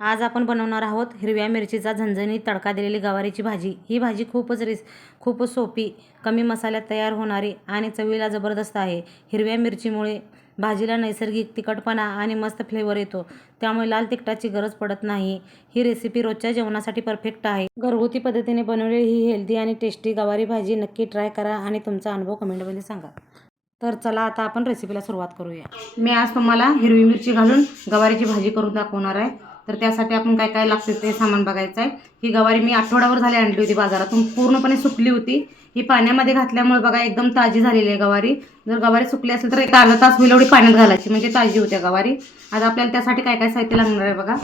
आज आपण बनवणार आहोत हिरव्या मिरचीचा झणझणीत तडका दिलेली गवारीची भाजी। ही भाजी खूपच सोपी, कमी मसाल्यात तयार होणारी आणि चवीला जबरदस्त आहे। हिरव्या मिरचीमुळे भाजीला नैसर्गिक तिखटपणा आणि मस्त फ्लेवर येतो, त्यामुळे लाल तिखटाची गरज पडत नाही। ही रेसिपी रोजच्या जेवणासाठी परफेक्ट आहे। घरगुती पद्धतीने बनवलेली ही हेल्दी आणि टेस्टी गवारी भाजी नक्की ट्राय करा आणि तुमचा अनुभव कमेंटमध्ये सांगा। तर चला आता आपण रेसिपीला सुरुवात करूया। मी आज तुम्हाला हिरवी मिरची घालून गवारीची भाजी करून दाखवणार आहे। तर त्यासाठी आपण काय काय लागते ते सामान बघायचं आहे। ही गवारी मी आठवड्यावर झाली आणली होती बाजारातून, पूर्णपणे सुकली होती। ही पाण्यामध्ये घातल्यामुळे बघा एकदम ताजी झालेली आहे गवारी। जर गवारी सुकली असेल तर एक अर्धा तास होईल एवढी पाण्यात घालायची, म्हणजे ताजी होते गवारी। आज आपल्याला त्यासाठी काय काय साहित्य लागणार आहे बघा।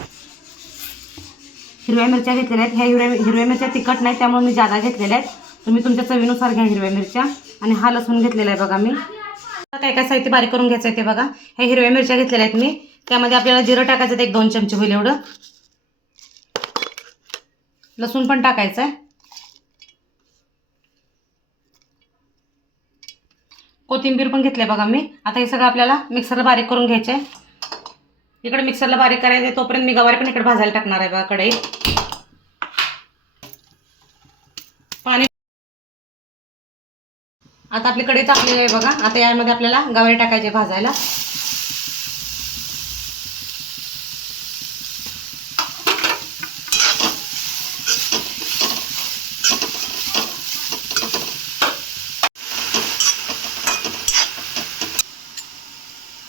हिरव्या मिरच्या घेतलेल्या आहेत। ह्या हिरव्या मिरच्या तिखट नाही, त्यामुळे मी जादा घेतलेल्या आहेत। तुम्ही तुमच्या चवीनुसार घ्या हिरव्या मिरच्या। आणि हा लसूण घेतलेला आहे बघा मी। काय काय साहित्य बारीक करून घ्यायचं आहे ते बघा। ह्या हिरव्या मिरच्या घेतलेल्या आहेत मी, त्यामध्ये आपल्याला जिरं टाकायचं आहे, 1-2 चमचे होईल एवढं। लसूण पण टाकायचं आहे, कोथिंबीर पण घेतली बघा मी। आता हे सगळं आपल्याला मिक्सरला बारीक करून घ्यायचं आहे। इकडे मिक्सरला बारीक करायचं आहे, तोपर्यंत मी गवारी पण इकडे भाजायला टाकणार आहे बघा कढईत। पाणी आता आपली कढई तापलेली आहे बघा। आता यामध्ये आपल्याला गवारी टाकायची भाजायला।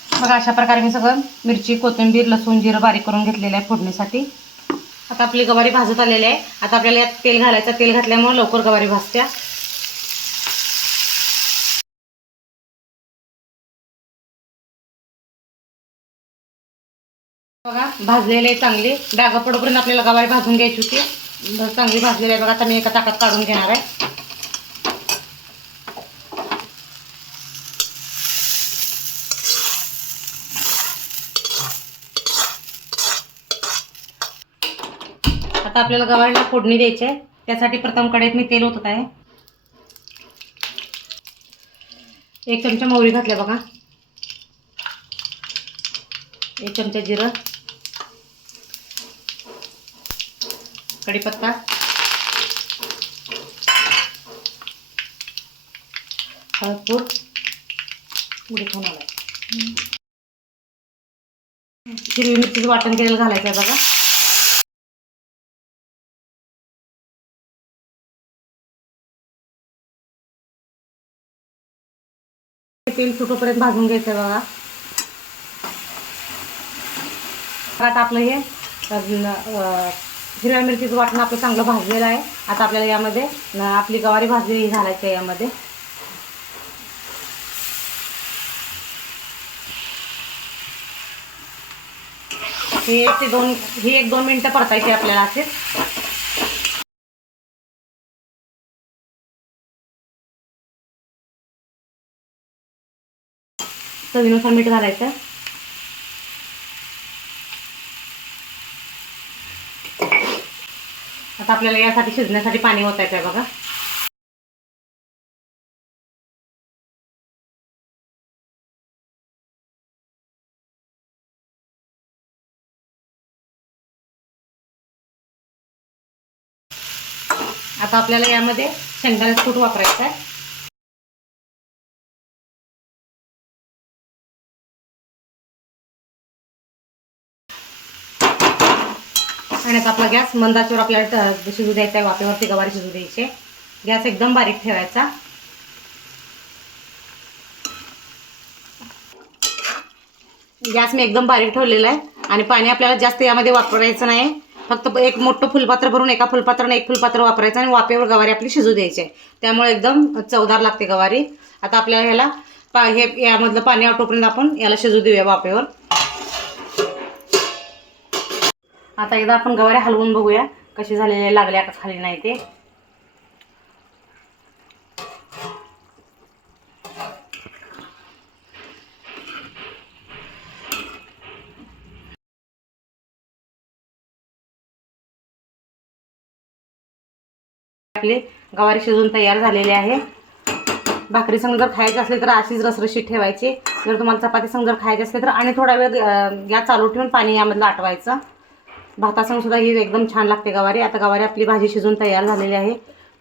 बघा अशा प्रकारे मी सगळं मिरची, कोथिंबीर, लसूण, जिरं बारीक करून घेतलेलं आहे फोडणीसाठी। आता आपली गवारी भाजत आलेली आहे। आता आपल्याला यात तेल घालायचं। तेल घातल्यामुळे लवकर गवारी भाजत्या। बघा भाजलेले चांगली डाग पडोपर्यंत आपल्याला गवारी भाजून घ्यायची होती। चांगली भाजलेली आहे बघा। आता मी एका ताटात काढून घेणार आहे। आता आपल्याला गवारीला फोडणी द्यायची आहे। त्यासाठी प्रथम कढईत मी तेल ओतत आहे। 1 चमचा मोहरी घातल्या बघा, 1 चमचा जिरं, कढीपत्ता, हळदपूड, हिरवी मिरचीचं वाटण केलेलं घालायचं आहे बघा। तेल सुटोपर्यंत भाजून घ्यायचं आहे बघा। आता आपलं हे हिरव्या मिरचीचं वाटण आपलं चांगलं भाजलेलं आहे। आता आपल्याला यामध्ये आपली गवारी भाजलेली घालायची आहे यामध्ये। हे 1-2 मिनिटं परतायची आपल्याला असे। चवीनुसार मीठ घालायचं। आता आपल्याला यासाठी शिजण्यासाठी पाणी ओतायचं आहे बघा। आता आपल्याला यामध्ये शेंगदाण्याचं कूट वापरायचं आहे। आणि आता आपला गॅस मंद आचेवर आपल्याला शिजू द्यायचा आहे। वाफेवरती गवारी शिजू द्यायची। गॅस एकदम बारीक ठेवायचा। गॅस मी एकदम बारीक ठेवलेला आहे आणि पाणी आपल्याला जास्त यामध्ये वापरायचं नाही। फक्त एक मोठं फुलपात्र भरून एका फुलपात्राने 1 फुलपात्र वापरायचं आणि वाफेवर गवारी आपली शिजू द्यायची आहे। त्यामुळे एकदम चवदार लागते गवारी। आता आपल्याला ह्याला यामधलं पाणी आटोपर्यंत आपण याला शिजू देऊया वाफेवर। आता एकदा आपण गवारी हलवून बघूया कशी झालेली लागल्या का खाली नाही ते। आपली गवारी शिजून तयार झालेली आहे। भाकरी संग जर खायची असली तर अशीच रसरशीत ठेवायची। जर तुम्हाला चपाती संग जर खायची असली तर आणि थोडा वेळ गॅस चालू ठेवून पाणी यामधलं आटवायचं। भातासंग सुद्धा ही एकदम छान लागते गवारी. आता गवारी आपली भाजी शिजून तयार झालेली आहे.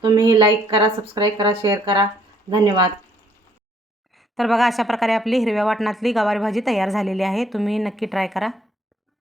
तुम्ही लाईक करा, सबस्क्राईब करा, शेअर करा. धन्यवाद. तर बघा, अशा प्रकारे आपली हिरव्या वाटणातली गवारी भाजी तयार झालेली आहे. तुम्ही नक्की ट्राय करा.